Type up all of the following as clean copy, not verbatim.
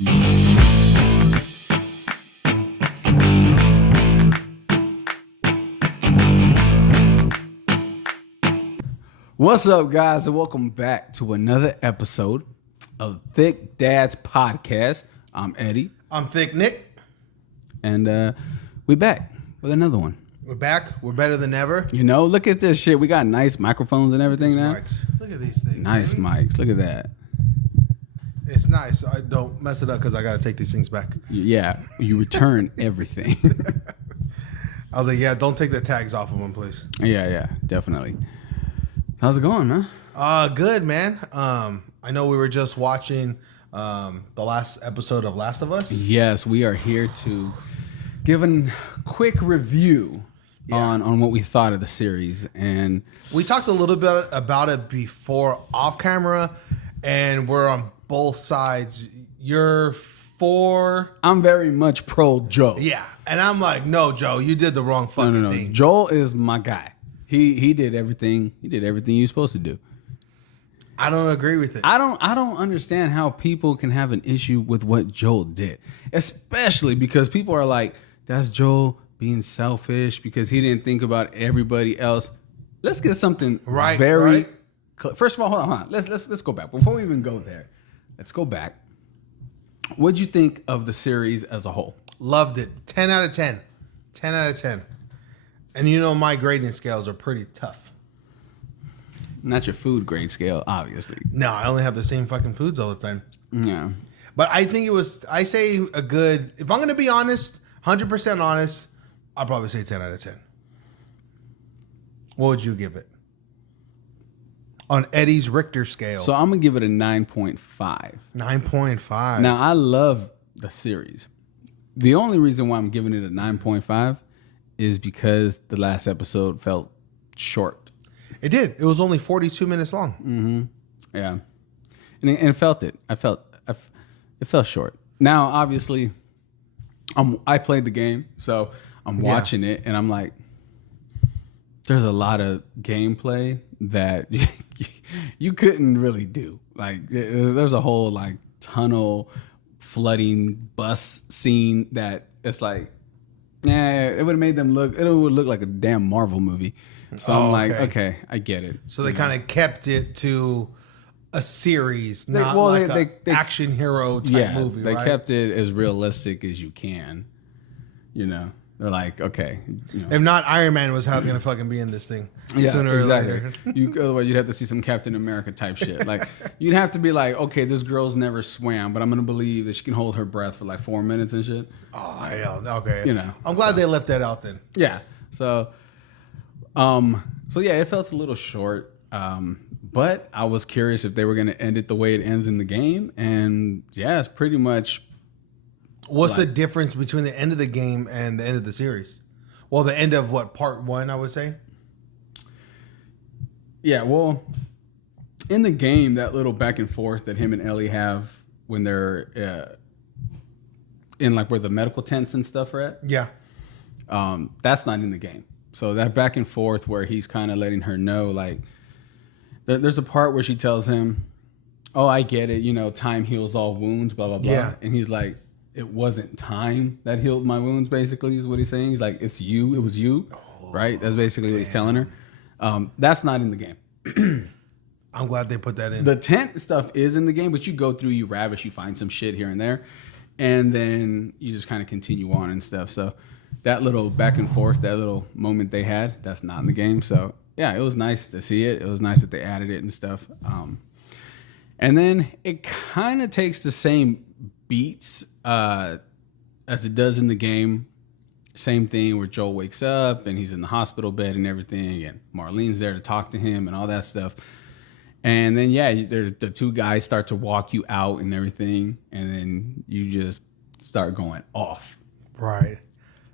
What's up, guys, and welcome back to another episode of Thick Dad's Podcast. I'm Eddie. I'm Thick Nick. And we back with another one. We're back. We're better than ever. You know, look at this shit. We got nice microphones and everything now. Mics. Look at these things. Nice mics. Look at that. It's nice. I don't mess it up because I got to take these things back. Yeah, you return everything. I was like, yeah, don't take the tags off of them, please. Yeah, definitely. How's it going, man? Good, man. I know we were just watching the last episode of Last of Us. Yes, we are here to give a quick review on what we thought of the series. And we talked a little bit about it before off camera, and we're on both sides. You're for... I'm very much pro Joe. Yeah, and I'm like, no, Joe, you did the wrong fucking thing. Joel is my guy. He did everything. He did everything you're supposed to do. I don't agree with it. I don't understand how people can have an issue with what Joel did, especially because people are like, "That's Joel being selfish because he didn't think about everybody else." Let's get something right. First of all, hold on. Let's go back before we even go there. Let's go back. What'd you think of the series as a whole? Loved it. 10 out of 10. 10 out of 10. And you know my grading scales are pretty tough. Not your food grade scale, obviously. No, I only have the same fucking foods all the time. Yeah. But I think it was, I say a good, if I'm going to be honest, 100% honest, I'll probably say 10 out of 10. What would you give it? On Eddie's Richter scale. So I'm going to give it a 9.5. 9.5. Now, I love the series. The only reason why I'm giving it a 9.5 is because the last episode felt short. It did. It was only 42 minutes long. Mm-hmm. Yeah. And it felt it. It felt short. Now, obviously, I played the game, so I'm watching it, and I'm like, there's a lot of gameplay that you couldn't really do. Like, there's a whole, like, tunnel flooding bus scene that it's like, yeah, it would have made them look. It would look like a damn Marvel movie. So I'm like, okay, I get it. So they kind of kept it to a series, not like an action hero type movie. They right? kept it as realistic as you can. You know, they're like, okay. You know. If not, Iron Man was how going to fucking be in this thing. Yeah, sooner exactly. or later. Otherwise, you'd have to see some Captain America type shit. Like, you'd have to be like, okay, this girl's never swam, but I'm gonna believe that she can hold her breath for like 4 minutes and shit. Oh, hell, okay. You know, I'm glad they left that out then. Yeah. So yeah, it felt a little short. But I was curious if they were gonna end it the way it ends in the game, and yeah, it's pretty much. What's the difference between the end of the game and the end of the series? Well, the end of what, part 1, I would say. Yeah, well, in the game, that little back and forth that him and Ellie have when they're in like where the medical tents and stuff are at. Yeah. That's not in the game. So that back and forth where he's kind of letting her know, like, there's a part where she tells him, "Oh, I get it. You know, time heals all wounds, blah, blah, blah." Yeah. And he's like, "It wasn't time that healed my wounds," basically, is what he's saying. He's like, "It's you. It was you." Right? That's basically what he's telling her. That's not in the game. I'm glad they put that in. The tent stuff is in the game, but you go through, you ravish, you find some shit here and there, and then you just kind of continue on and stuff. So that little back and forth, that little moment they had, that's not in the game. So yeah, it was nice to see it. It was nice that they added it and stuff. And then it kind of takes the same beats as it does in the game. Same thing where Joel wakes up and he's in the hospital bed and everything, and Marlene's there to talk to him and all that stuff. And then, yeah, the two guys start to walk you out and everything, and then you just start going off. Right.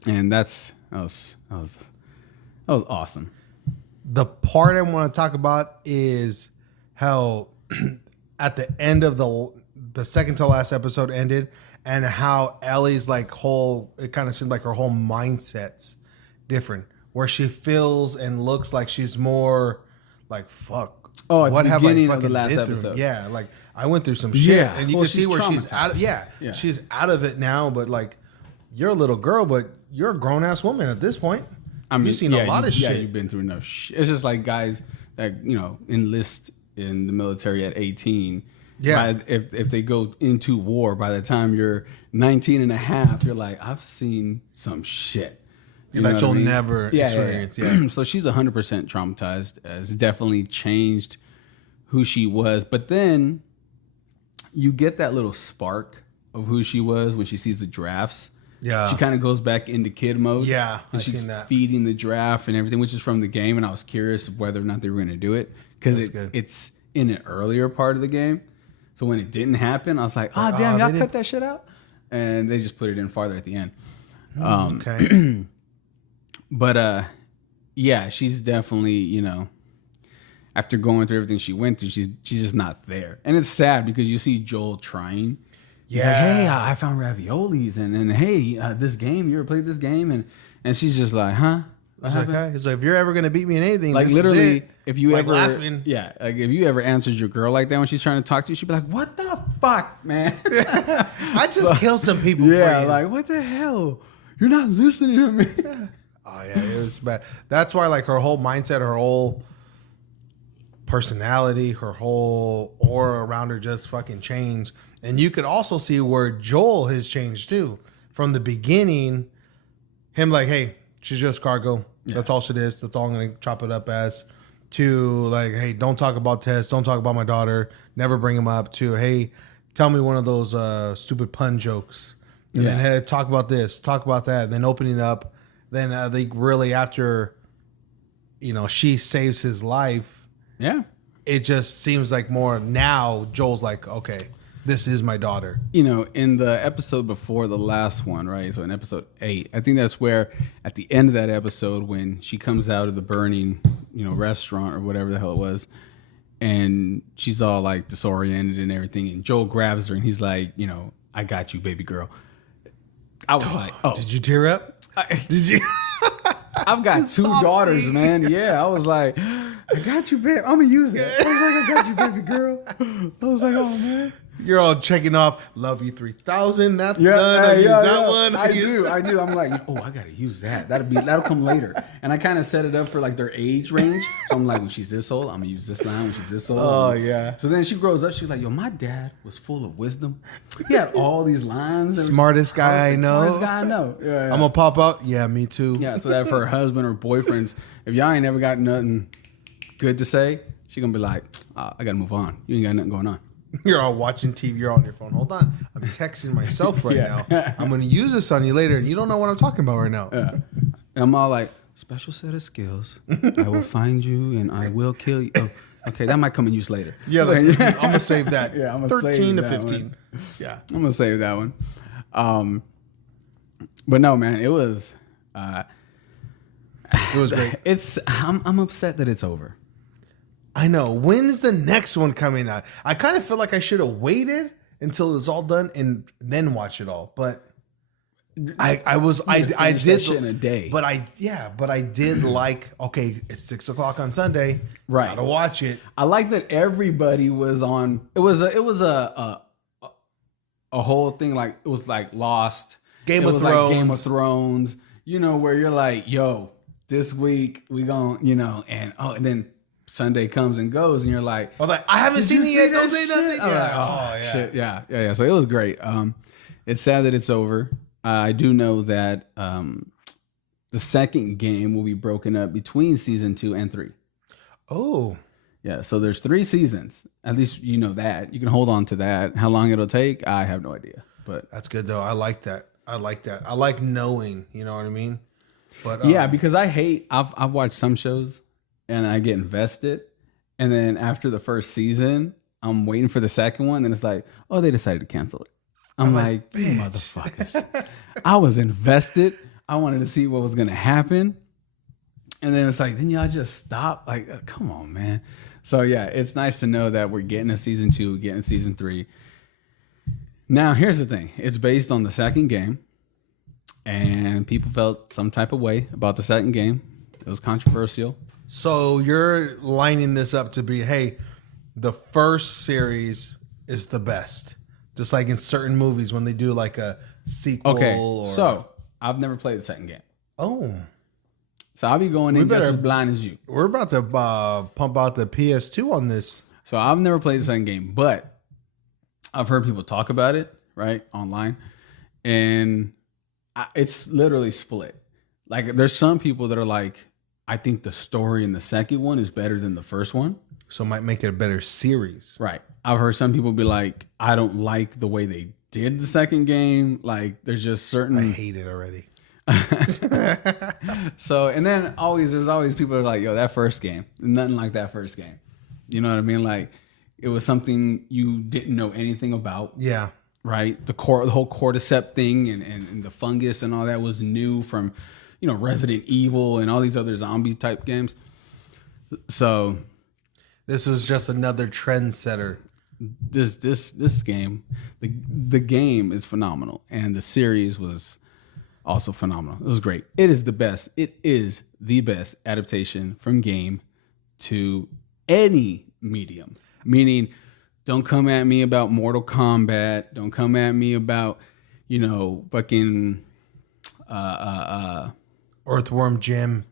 And that was awesome. The part I want to talk about is how at the end of the second to last episode ended, and how Ellie's like it kind of seems like her whole mindset's different, where she feels and looks like she's more like, fuck. Oh, at what the have I beginning of fucking the last been through? episode. Yeah, like I went through some shit, Yeah. and you Well, can see she's where she's out. Of, traumatized. she's out of it now. But like, you're a little girl, but you're a grown ass woman at this point. I mean, you've seen a lot of Yeah, shit. you've been through enough shit. It's just like guys that enlist in the military at 18. Yeah. If they go into war, by the time you're 19 and a half, you're like, I've seen some shit. You know that what you'll I mean? never experience. Yeah. So she's 100% traumatized. It's definitely changed who she was. But then you get that little spark of who she was when she sees the giraffes. Yeah. She kind of goes back into kid mode. Yeah, And I've she's seen that. feeding the giraffe and everything, which is from the game. And I was curious of whether or not they were going to do it because good. it's in an earlier part of the game. So when it didn't happen, I was like, oh, damn, they y'all didn't- cut that shit out. And they just put it in farther at the end. Okay. But yeah, she's definitely, after going through everything she went through, she's just not there. And it's sad because you see Joel trying. He's like, hey, I found raviolis, and hey, this game, you ever played this game? And she's just like, huh? What It's like, happened? okay. It's like, if you're ever gonna beat me in anything, Like this literally, is it. if you Like ever, laughing. if you ever answered your girl like that when she's trying to talk to you, she'd be like, "What the fuck, man?" I just kill some people. yeah, for you. like what the hell? You're not listening to me. Oh yeah, it was bad. That's why like her whole mindset, her whole personality, her whole aura around her just fucking changed. And you could also see where Joel has changed too. From the beginning, him like, hey, she's just cargo. That's all shit is. That's all I'm gonna chop it up as. To like, hey, don't talk about Tess. Don't talk about my daughter. Never bring him up. To hey, tell me one of those stupid pun jokes. And then hey, talk about this, talk about that. And then opening up. Then they really after, she saves his life. Yeah. It just seems like more now. Joel's like, okay, this is my daughter. In the episode before the last one, right? So in episode 8, I think that's where at the end of that episode, when she comes out of the burning, restaurant or whatever the hell it was, and she's all like disoriented and everything, and Joel grabs her and he's like, I got you, baby girl. I was like, oh, Did you tear up? did you? I've got two Softy. daughters, man. Yeah, I was like, I got you, babe. I'm gonna use that. I was like, I got you, baby girl. I was like, oh man. You're all checking off. Love you 3000. That's done. I use that one. I do. I'm like, oh, I gotta use that. That'll come later. And I kind of set it up for like their age range. So I'm like, when she's this old, I'm gonna use this line. When she's this old, Oh, yeah. So then she grows up. She's like, yo, my dad was full of wisdom. He had all these lines. Smartest guy I know. Smartest guy I know. Yeah, I'm gonna pop out. Yeah, me too. yeah. So that for her husband or boyfriends, if y'all ain't never got nothing good to say, she gonna be like, I gotta move on. You ain't got nothing going on. You're all watching TV. You're on your phone. Hold on. I'm texting myself right Yeah. now. I'm gonna use this on you later, and you don't know what I'm talking about right now. Yeah. And I'm all like, special set of skills. I will find you and I will kill you. Oh, okay, that might come in use later. Yeah, like, I'm gonna save that. Yeah, I'm gonna 13 save to that 15. one. Yeah. I'm gonna save that one. But no, man, it was. It was great. I'm upset that it's over. I know. When's the next one coming out? I kind of feel like I should have waited until it was all done and then watch it all. But I finish did that shit in a day. But I did like, okay, it's 6:00 on Sunday. Right. Gotta watch it. I like that everybody was on. It was a whole thing, like it was like Lost, Game it of was Thrones. like Game of Thrones. Where you're like, yo, this week we gon', and then Sunday comes and goes, and you're like, I was like, I haven't "Did seen you it yet. see Don't that say shit?" nothing. I'm like, Yeah. shit, yeah. So it was great. It's sad that it's over. I do know that the second game will be broken up between season 2 and 3. Oh. Yeah, so there's 3 seasons. At least you know that. You can hold on to that. How long it'll take, I have no idea. But That's good though. I like that. I like knowing, you know what I mean? But yeah, because I've watched some shows and I get invested, and then after the first season, I'm waiting for the second one, and it's like, oh, they decided to cancel it. I'm like, you motherfuckers. I was invested. I wanted to see what was gonna happen. And then it's like, then y'all just stop. Like, come on, man. So yeah, it's nice to know that we're getting a season 2, getting season 3. Now, here's the thing. It's based on the second game, and people felt some type of way about the second game. It was controversial. So you're lining this up to be, hey, the first series is the best. Just like in certain movies when they do like a sequel. Okay, Or, so I've never played the second game. oh, So I'll be going in just as blind as you. we're about to pump out the PS2 on this. So I've never played the second game, but I've heard people talk about it, right, online. And it's literally split. Like, there's some people that are like, I think the story in the second one is better than the first one. So it might make it a better series. Right. I've heard some people be like, I don't like the way they did the second game. Like, there's just certain. I hate it already. So, and then there's always people that are like, yo, that first game, nothing like that first game. You know what I mean? Like, it was something you didn't know anything about. Yeah. Right. The whole cordyceps thing and the fungus and all that was new from, Resident Evil and all these other zombie type games. So this was just another trendsetter. This game, the game is phenomenal, and the series was also phenomenal. It was great. It is the best. It is the best adaptation from game to any medium. Meaning, don't come at me about Mortal Kombat. Don't come at me about, fucking Earthworm Jim.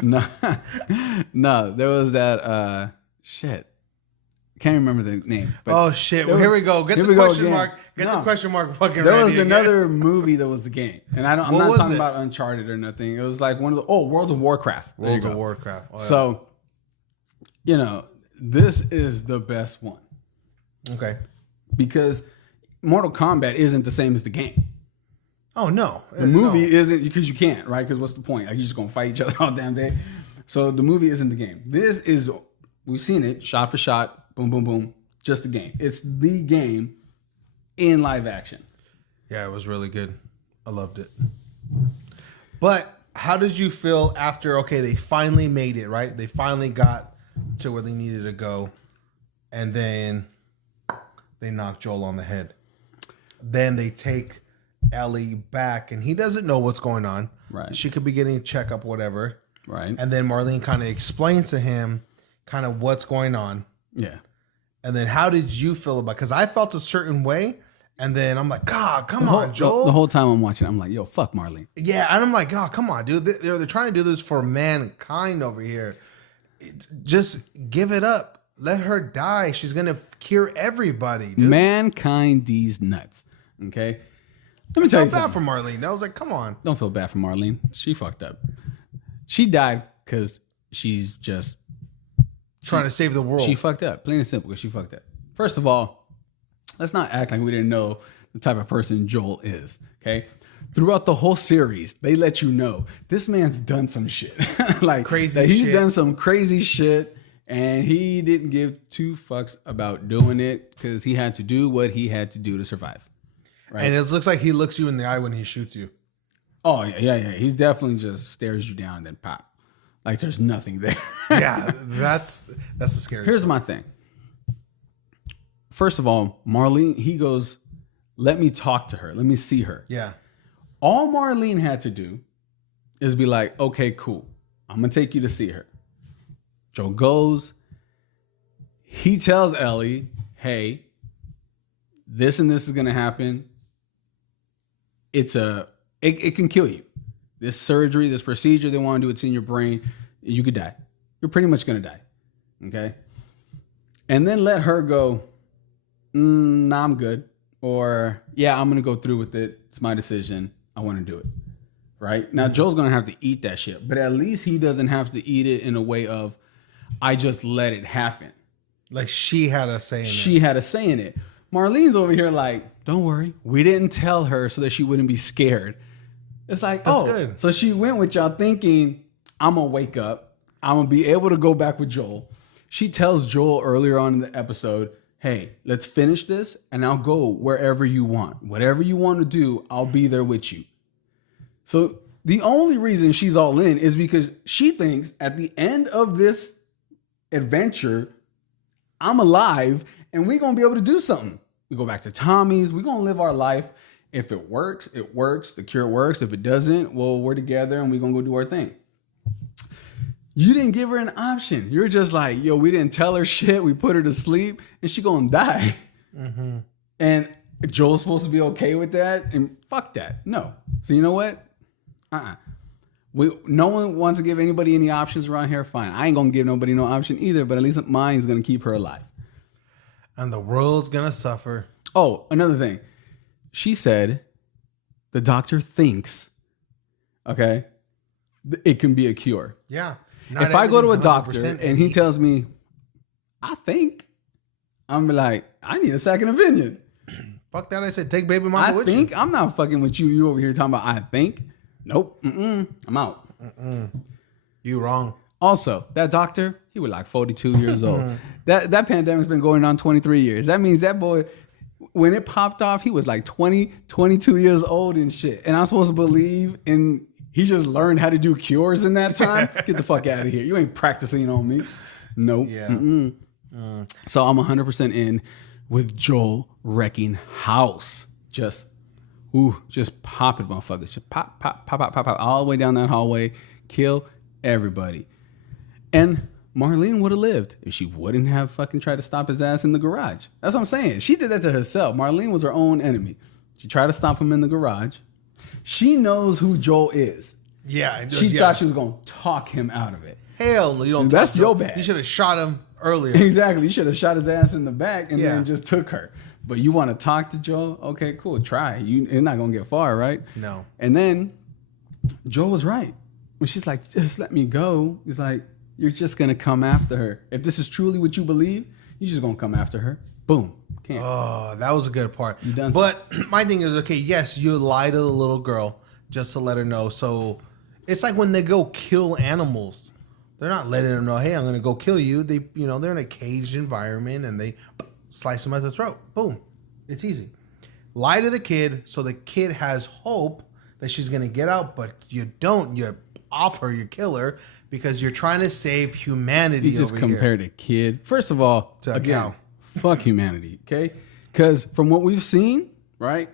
No, there was that shit. Can't remember the name. But oh shit! Well, here we go. Get the question mark. Get the question mark. Fucking. There ready was another movie that was a game, and I'm not talking about Uncharted or nothing. It was like one of the World of Warcraft. World of Warcraft. Oh, yeah. So, this is the best one. Okay. Because Mortal Kombat isn't the same as the game. Oh no, the movie isn't, because you can't, right? Because what's the point? Like, you're just gonna fight each other all damn day. So the movie isn't the game. This is, we've seen it shot for shot, boom, boom, boom. Just the game. It's the game in live action. Yeah, it was really good. I loved it. But how did you feel after? Okay, they finally made it, right? They finally got to where they needed to go, and then they knock Joel on the head. Then they take Ellie back, and he doesn't know what's going on. Right. She could be getting a checkup, whatever. Right. And then Marlene kind of explains to him kind of what's going on. Yeah. And then how did you feel about it? Because I felt a certain way, and then I'm like, God, come on, Joel. The whole time I'm watching, I'm like, yo, fuck Marlene. Yeah, and I'm like, oh, come on, dude. They're trying to do this for mankind over here. Just give it up. Let her die. She's going to cure everybody, dude. Mankind, these nuts. Okay? Let me tell you something. Bad for Marlene. I was like, come on. Don't feel bad for Marlene. She fucked up. She died because she's just trying to save the world. She fucked up. Plain and simple, because she fucked up. First of all, let's not act like we didn't know the type of person Joel is. Okay? Throughout the whole series, they let you know this man's done some shit. Like, crazy that he's shit. done some crazy shit, and he didn't give two fucks about doing it because he had to do what he had to do to survive. Right? And it looks like he looks you in the eye when he shoots you. Oh, yeah. He's definitely just stares you down and then pop. Like, there's nothing there. Yeah, that's the scary Here's part. my thing. First of all, Marlene, he goes, let me talk to her. Let me see her. Yeah. All Marlene had to do is be like, okay, cool. I'm going to take you to see her. Joe goes. He tells Ellie, hey, this and this is going to happen. It can kill you. This surgery, this procedure they want to do, it's in your brain. You could die. You're pretty much going to die. Okay? And then let her go, nah, I'm good. Or, yeah, I'm going to go through with it. It's my decision. I want to do it. Right? Now, Joel's going to have to eat that shit. But at least he doesn't have to eat it in a way of, I just let it happen. Like, she had a say in it. She had a say in it. Marlene's over here like, don't worry. We didn't tell her so that she wouldn't be scared. It's like, that's good. So she went with y'all thinking, I'm going to wake up. I'm going to be able to go back with Joel. She tells Joel earlier on in the episode, hey, let's finish this and I'll go wherever you want. Whatever you want to do, I'll be there with you. So the only reason she's all in is because she thinks at the end of this adventure, I'm alive and we're going to be able to do something. We go back to Tommy's. We're going to live our life. If it works, it works. The cure works. If it doesn't, well, we're together and we're going to go do our thing. You didn't give her an option. You're just like, yo, we didn't tell her shit. We put her to sleep and she gonna die. Mm-hmm. And Joel's supposed to be okay with that? And fuck that. No. So you know what? No one wants to give anybody any options around here. Fine. I ain't gonna give nobody no option either, but at least mine's gonna keep her alive. And the world's gonna suffer. Oh, another thing. She said the doctor thinks, okay, it can be a cure. Yeah. If I go to a doctor and he tells me, I think, I'm like, I need a second opinion. Fuck that. I said, take baby mama with you. I think. I'm not fucking with you. You over here talking about I think. Nope. I'm out. You wrong. Also, that doctor, he was like 42 years old. That pandemic's been going on 23 years. That means that boy, when it popped off, he was like 20, 22 years old and shit. And I'm supposed to believe in he just learned how to do cures in that time? Get the fuck out of here. You ain't practicing on me. Nope. Yeah. So I'm 100% in with Joel wrecking house. Just pop it, motherfuckers. Just pop, all the way down that hallway. Kill everybody. And Marlene would have lived if she wouldn't have fucking tried to stop his ass in the garage. That's what I'm saying. She did that to herself. Marlene was her own enemy. She tried to stop him in the garage. She knows who Joel is. Yeah. She thought she was going to talk him out of it. Hell, you don't. That's your bad. You should have shot him earlier. Exactly. You should have shot his ass in the back and then just took her. But you want to talk to Joel? Okay, cool. Try. You're not going to get far, right? No. And then Joel was right. When she's like, just let me go. He's like, you're just going to come after her. If this is truly what you believe, you're just going to come after her. Boom. Can't. Oh, that was a good part. You done but my thing is, okay, yes, you lie to the little girl just to let her know. So it's like when they go kill animals. They're not letting them know, hey, I'm going to go kill you. They're in a caged environment and they slice them at the throat. Boom. It's easy. Lie to the kid so the kid has hope that she's going to get out, but you don't. You off her, you kill her because you're trying to save humanity. You just compared a kid. First of all, to a again, cow. Fuck humanity, okay? Because from what we've seen, right,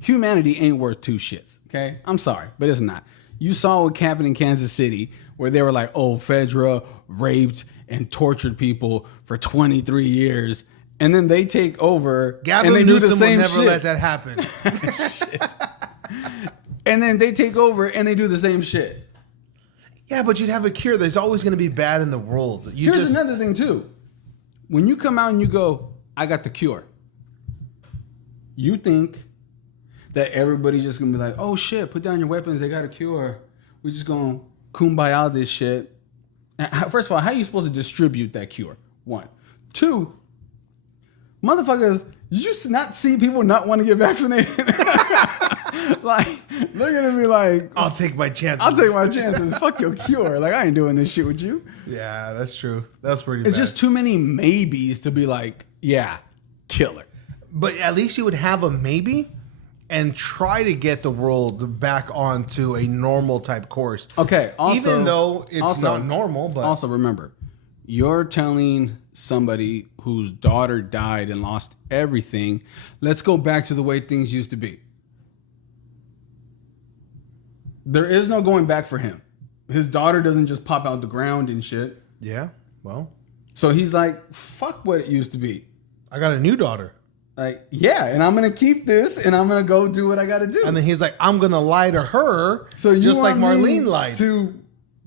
humanity ain't worth two shits, okay? I'm sorry, but it's not. You saw what happened in Kansas City where they were like, oh, Fedra raped and tortured people for 23 years. And then they take over Gavin and they do the Newsom same will never shit. let that happen. And then they take over and they do the same shit. Yeah, but you'd have a cure. There's always going to be bad in the world. Here's another thing, too. When you come out and you go, I got the cure, you think that everybody's just going to be like, oh, shit, put down your weapons. They got a cure. We're just going to kumbaya this shit. First of all, how are you supposed to distribute that cure? One. Two, motherfuckers, did you not see people not want to get vaccinated? Like, they're going to be like, I'll take my chances. I'll take my chances. Fuck your cure. Like, I ain't doing this shit with you. Yeah, that's true. That's pretty bad. It's just too many maybes to be like, yeah, kill her. But at least you would have a maybe and try to get the world back onto a normal type course. Okay. Also, even though it's not normal, but also remember, you're telling somebody whose daughter died and lost everything, let's go back to the way things used to be. There is no going back for him. His daughter doesn't just pop out the ground and shit. yeah, well, So he's like, fuck what it used to be. I got a new daughter. Like, yeah, and I'm going to keep this and I'm going to go do what I got to do. And then he's like, I'm going to lie to her So you just like want me Marlene lied. to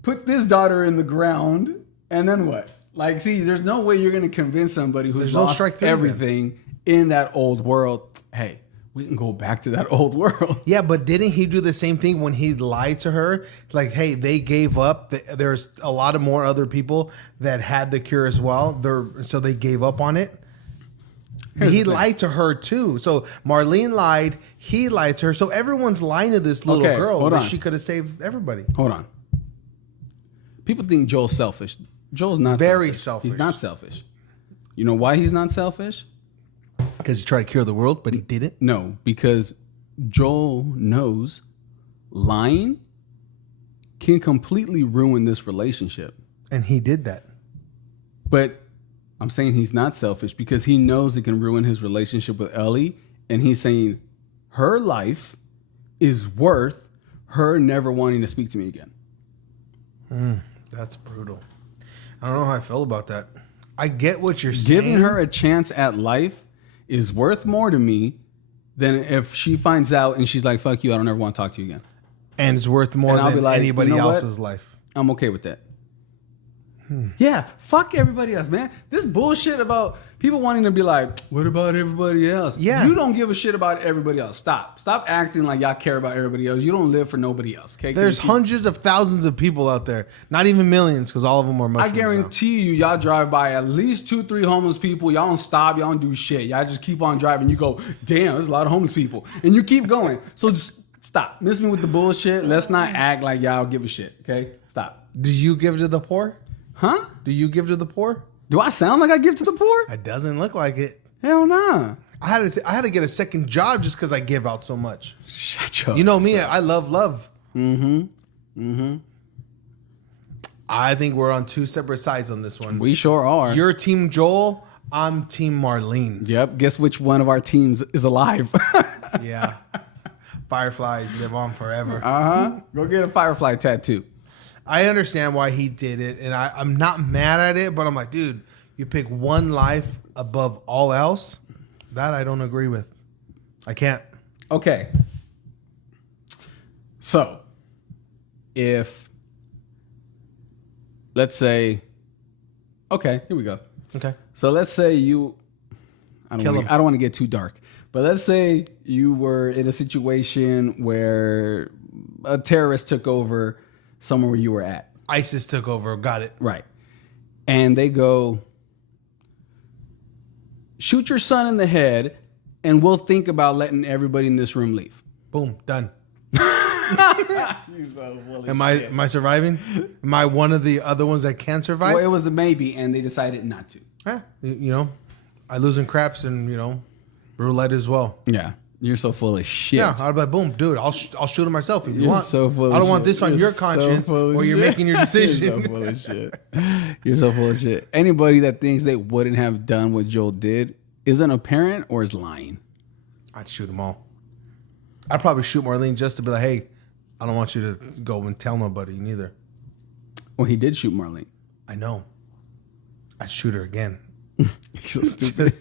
put this daughter in the ground and then what? Like, see, there's no way you're going to convince somebody who's There's no lost strike through everything in that old world. Hey, we can go back to that old world. Yeah, but didn't he do the same thing when he lied to her? Like, hey, they gave up. There's a lot of more other people that had the cure as well. So they gave up on it. He lied to her too. So Marlene lied. He lied to her. So everyone's lying to this little girl that she could have saved everybody. Hold on. People think Joel's selfish. Joel's not Very selfish. He's not selfish. You know why he's not selfish? Because he tried to cure the world, but he didn't. No, because Joel knows lying can completely ruin this relationship. And he did that. But I'm saying he's not selfish because he knows it can ruin his relationship with Ellie. And he's saying her life is worth her never wanting to speak to me again. That's brutal. I don't know how I feel about that. I get what you're saying. Giving her a chance at life is worth more to me than if she finds out and she's like, fuck you, I don't ever want to talk to you again. And it's worth more And I'll be than like, anybody you know what? else's life. I'm okay with that. Yeah, fuck everybody else, man. This bullshit about people wanting to be like, what about everybody else? Yeah. You don't give a shit about everybody else. Stop acting like y'all care about everybody else. You don't live for nobody else, okay? There's hundreds of thousands of people out there. Not even millions, because all of them are I mushrooms. guarantee you, y'all drive by at least 2-3 homeless people. Y'all don't stop. Y'all don't do shit. Y'all just keep on driving. You go, damn, there's a lot of homeless people. And you keep going. So just stop. Miss me with the bullshit. Let's not act like y'all give a shit, okay? Stop. Do you give to the poor? Huh? Do you give to the poor? Do I sound like I give to the poor? It doesn't look like it. Hell nah. I had to get a second job just because I give out so much. Shut your You know me, I love love. I think we're on two separate sides on this one. We sure are. You're Team Joel. I'm Team Marlene. Yep. Guess which one of our teams is alive? Yeah. Fireflies live on forever. Go get a firefly tattoo. I understand why he did it, and I'm not mad at it, but I'm like, dude, you pick one life above all else. That I don't agree with. I can't. Okay. So, if, let's say, okay, here we go. Okay. So let's say you, I Kill him. don't want to get too dark, but let's say you were in a situation where a terrorist took over somewhere where you were at. ISIS took over. Got it. Right. And they go, shoot your son in the head, and we'll think about letting everybody in this room leave. Boom. Done. Am I surviving? Am I one of the other ones that can survive? Well, it was a maybe, and they decided not to. You know, I lose in craps and, you know, roulette as well. Yeah. You're so full of shit. Yeah, I'd be like, boom, dude, I'll shoot him myself if you You're want. so full of I don't want shit. this on You're your so conscience full of or you're shit. making your decision. You're so full of shit. You're so full of shit. Anybody that thinks they wouldn't have done what Joel did isn't a parent or is lying. I'd shoot them all. I'd probably shoot Marlene just to be like, hey, I don't want you to go and tell nobody neither. Well, he did shoot Marlene. I know. I'd shoot her again. You're so stupid.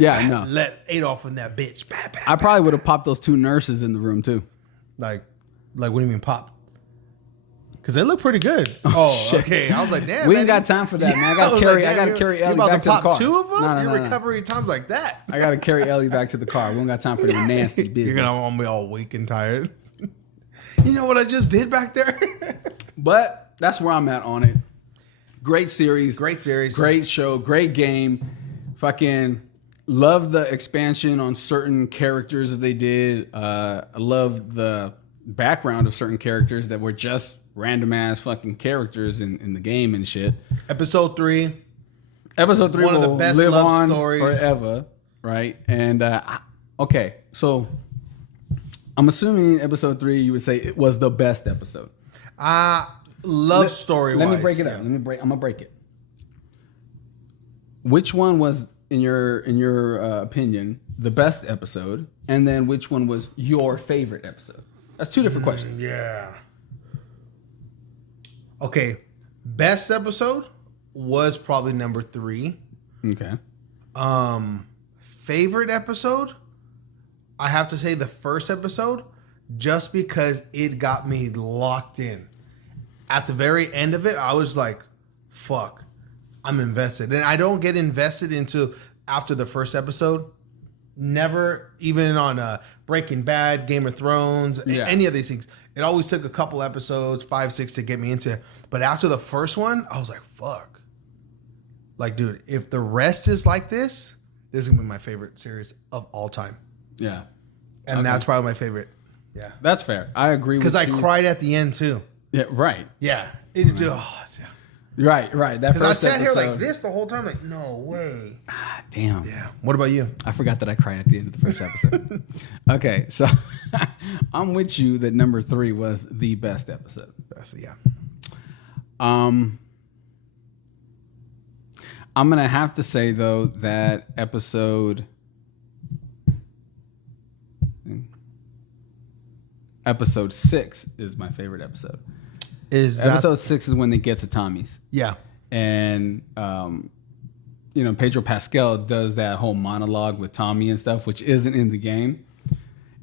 Yeah, no. Let Adolf in that bitch. I probably would have popped those 2 nurses in the room too. Like, what do you mean pop? Because they look pretty good. Oh, shit. Okay. I was like, damn. We man, ain't got time for that, man. I gotta was carry. like, I gotta damn, carry you Ellie about back to to the pop car. 2 of them? No. Your recovery time's like that. I gotta carry Ellie back to the car. We don't got time for the nasty business. You're gonna be all weak and tired. You know what I just did back there? But that's where I'm at on it. Great series. Great series. Great show. Great game. Fucking love the expansion on certain characters that they did. I love the background of certain characters that were just random ass fucking characters in the game and shit. Episode 3. Episode 3 One of the will best live love on stories. forever, right? And okay, so I'm assuming episode 3 you would say it was the best episode. Love story. Let me break it up. I'm gonna break it. Which one was in your opinion the best episode, and then which one was your favorite episode? That's 2 different questions. Yeah. Okay. Best episode was probably number 3. Okay. Favorite episode, I have to say the first episode, just because it got me locked in. At the very end of it, I was like, fuck, I'm invested. And I don't get invested into after the first episode. Never, even on Breaking Bad, Game of Thrones, Yeah. any of these things. It always took a couple episodes, 5, 6 to get me into it. But after the first one, I was like, fuck. Like, dude, if the rest is like this is going to be my favorite series of all time. Yeah. And Okay. that's probably my favorite. Yeah. That's fair. I agree with you. Because I cried at the end, too. Yeah, right. Yeah. It just, Right. That because I first sat here like episode- this the whole time, like, no way. Ah, damn. Yeah. What about you? I forgot that I cried at the end of the first episode. Okay, so I'm with you that number 3 was the best episode. Yeah. I'm gonna have to say though that episode 6 is my favorite episode. Is that Episode 6 is when they get to Tommy's. yeah? And Pedro Pascal does that whole monologue with Tommy and stuff, which isn't in the game,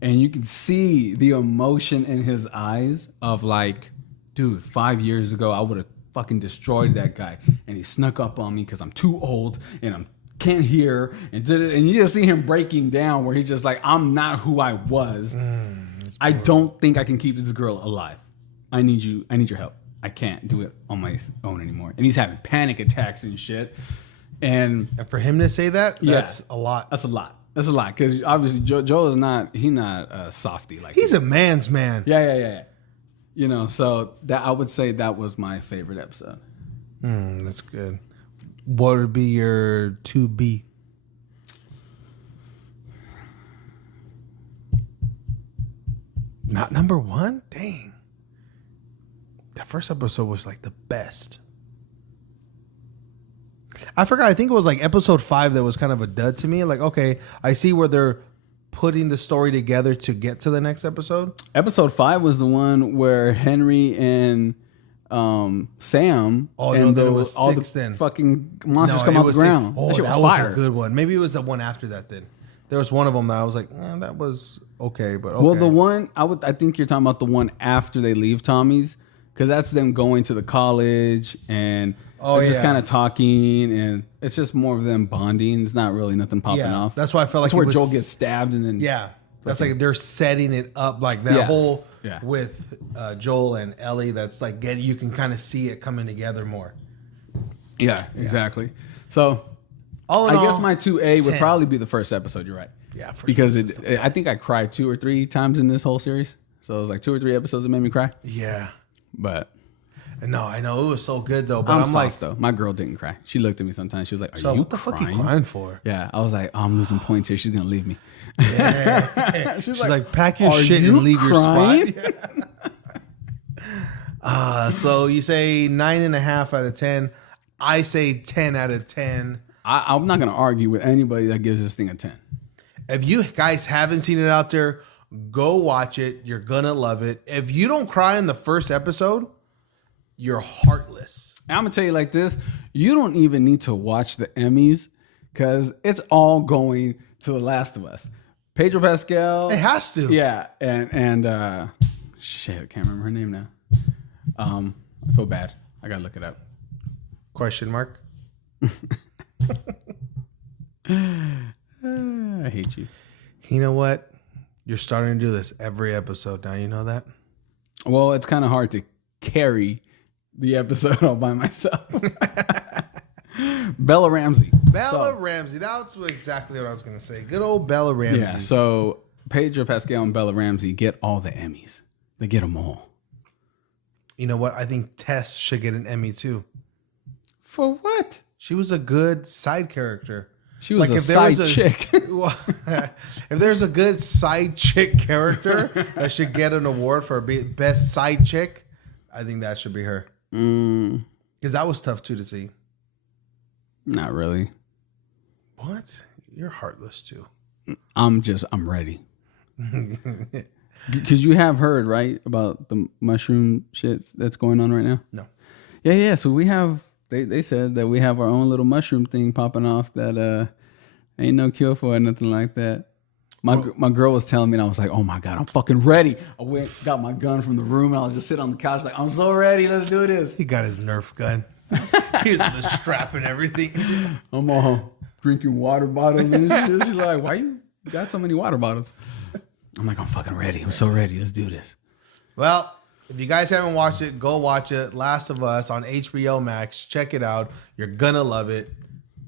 and you can see the emotion in his eyes of like, dude, 5 years ago I would have fucking destroyed that guy, and he snuck up on me because I'm too old and I can't hear, and did it, and you just see him breaking down where he's just like, I'm not who I was. I don't think I can keep this girl alive. I need your help. I can't do it on my own anymore. And he's having panic attacks and shit. And for him to say that, Yeah. that's a lot. that's a lot. That's a lot. Because obviously Joel is not a softie like He's a man's man. Yeah. So that I would say that was my favorite episode. That's good. What would be your 2B? Not number 1? Dang. That first episode was like the best. I forgot. I think it was like episode 5 that was kind of a dud to me. Like, okay, I see where they're putting the story together to get to the next episode. Episode 5 was the one where Henry and Sam Oh, and no, then it was all 6 the then. fucking monsters No, come it out the was ground. Oh, that shit that was was fire. a good one. Maybe it was the one after that then. There was one of them that I was like, that was okay, but okay. Well, the one I think you're talking about the one after they leave Tommy's, because that's them going to the college and they're just yeah. kind of talking, and it's just more of them bonding. It's not really nothing popping Yeah, off. that's why I felt like that's where it was- Joel gets stabbed, and then Yeah. That's like they're setting it up like that Yeah. whole Yeah. with Joel and Ellie. That's like you can kind of see it coming together more. yeah, exactly. So All in I guess all, my 2A would 10. probably be the first episode. You're right. Yeah, first because episode's I think I cried 2 or 3 times in this whole series. So it was like 2 or 3 episodes that made me cry. Yeah. But No, I know it was so good though, but I'm I'm soft like, though. My girl didn't cry. She looked at me sometimes. She was like, "Are so you what the fuck crying?" you crying for? Yeah, I was like, oh, I'm losing points here. She's gonna leave me. Yeah. She's like, pack your "Are shit you and leave crying?" your spot. So you say 9.5 out of 10. I say 10 out of 10. I'm not gonna argue with anybody that gives this thing a 10. If you guys haven't seen it out there, go watch it. You're gonna love it. If you don't cry in the first episode, you're heartless. And I'm gonna tell you like this: you don't even need to watch the Emmys because it's all going to The Last of Us. Pedro Pascal. It has to. Yeah, and shit, I can't remember her name now. I feel bad. I gotta look it up. Question mark. I hate you. You know what? You're starting to do this every episode now. You know that? Well, it's kind of hard to carry the episode all by myself. Bella Ramsey. Bella Ramsey. That's exactly what I was going to say. Good old Bella Ramsey. Yeah, so Pedro Pascal and Bella Ramsey get all the Emmys. They get them all. You know what? I think Tess should get an Emmy too. For what? She was a good side character. She was Like, a if there side was a- chick. If there's a good side chick character that should get an award for best side chick, I think that should be her. Because that was tough too to see. Not really. What? You're heartless too. I'm ready. Because you have heard, right, about the mushroom shit that's going on right now? No. Yeah. So we have, they said that we have our own little mushroom thing popping off that ain't no cure for it, nothing like that. My girl was telling me, and I was like, oh my God, I'm fucking ready. I went, got my gun from the room, and I was just sitting on the couch like, I'm so ready. Let's do this. He got his Nerf gun. He's with the strap and everything. I'm all drinking water bottles and shit. She's like, why you got so many water bottles? I'm like, I'm fucking ready. I'm so ready. Let's do this. Well, if you guys haven't watched it, go watch it. Last of Us on HBO Max. Check it out. You're gonna love it.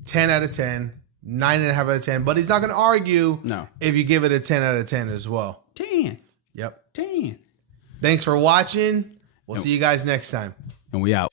10 out of 10. 9.5 out of 10. But he's not gonna argue if you give it a 10 out of 10 as well. 10. Yep. 10. Thanks for watching. We'll see you guys next time. And we out.